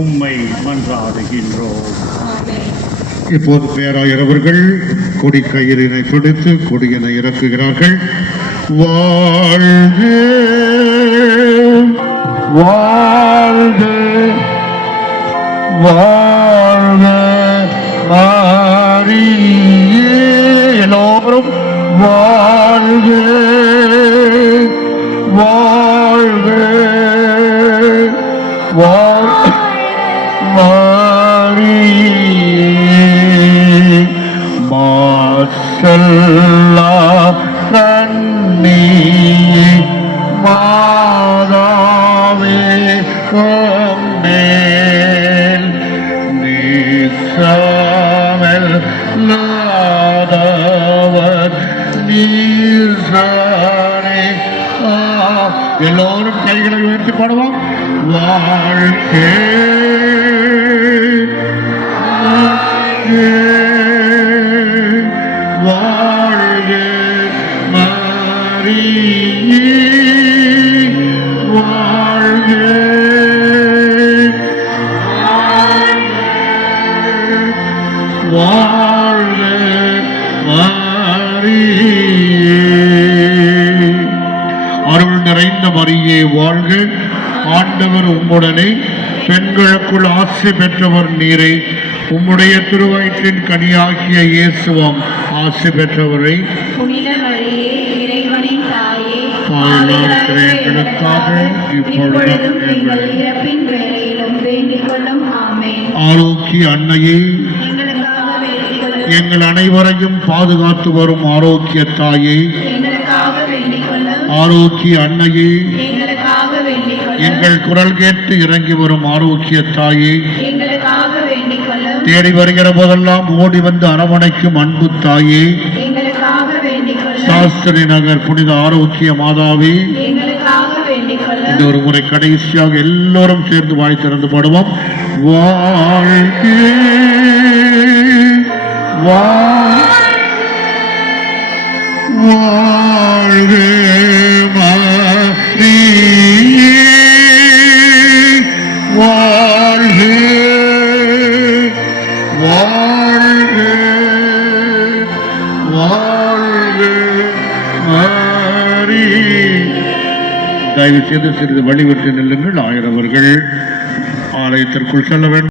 உம்மை மன்றாடுகின்றோம். இப்போது பேராயர் அவர்கள் கொடி கயிறினை பிடித்து கொடியினை இறக்குகிறார்கள். வாழ்க வாழ்க வாழ்க மாரியே, எல்லோரும் வாழ்க வாழ்க மாசல்லா கண்ணி மாதாவே மேல் நீசமல் நாதவர் நீசனே. எல்லோரும் கைகளை உயர்த்தி பாடுவோம். வாழ்க்கை வாழ்க மாரியே, வாழ்க வாழ்க மாரியே. அருள் நிறைந்த மரியே வாழ்க, ஆண்டவர் உம்முடனே, பெண்களுக்குள் ஆசி பெற்றவர் நீரே, உம்முடைய திருவயிற்றின் கனியாகிய இயேசுவாம் ஆசி பெற்றவரை. ஆரோக்கிய அன்னையே, எங்கள் அனைவரையும் பாதுகாத்து வரும் ஆரோக்கிய தாயே, ஆரோக்கிய அன்னையே, எங்கள் குரல் கேட்டு இறங்கி வரும் ஆரோக்கிய தாயே, தேடி வருகிற போதெல்லாம் ஓடி வந்து அரவணைக்கும் அன்பு தாயே, சாஸ்திரி நகர் புனித ஆரோக்கிய மாதாவே, இந்த ஒரு முறை கடைசியாக எல்லோரும் சேர்ந்து வாய் திறந்து பாடுவோம். வாழ்க வாழ்க மாரியே, வாழ்க வாழ்க வாழ்க மாரி. தயவு செய்து சிறிது வழிவிட்டு நில்லுங்கள். ஆயரவர்கள் ஆலயத்திற்குள் செல்ல வேண்டும்.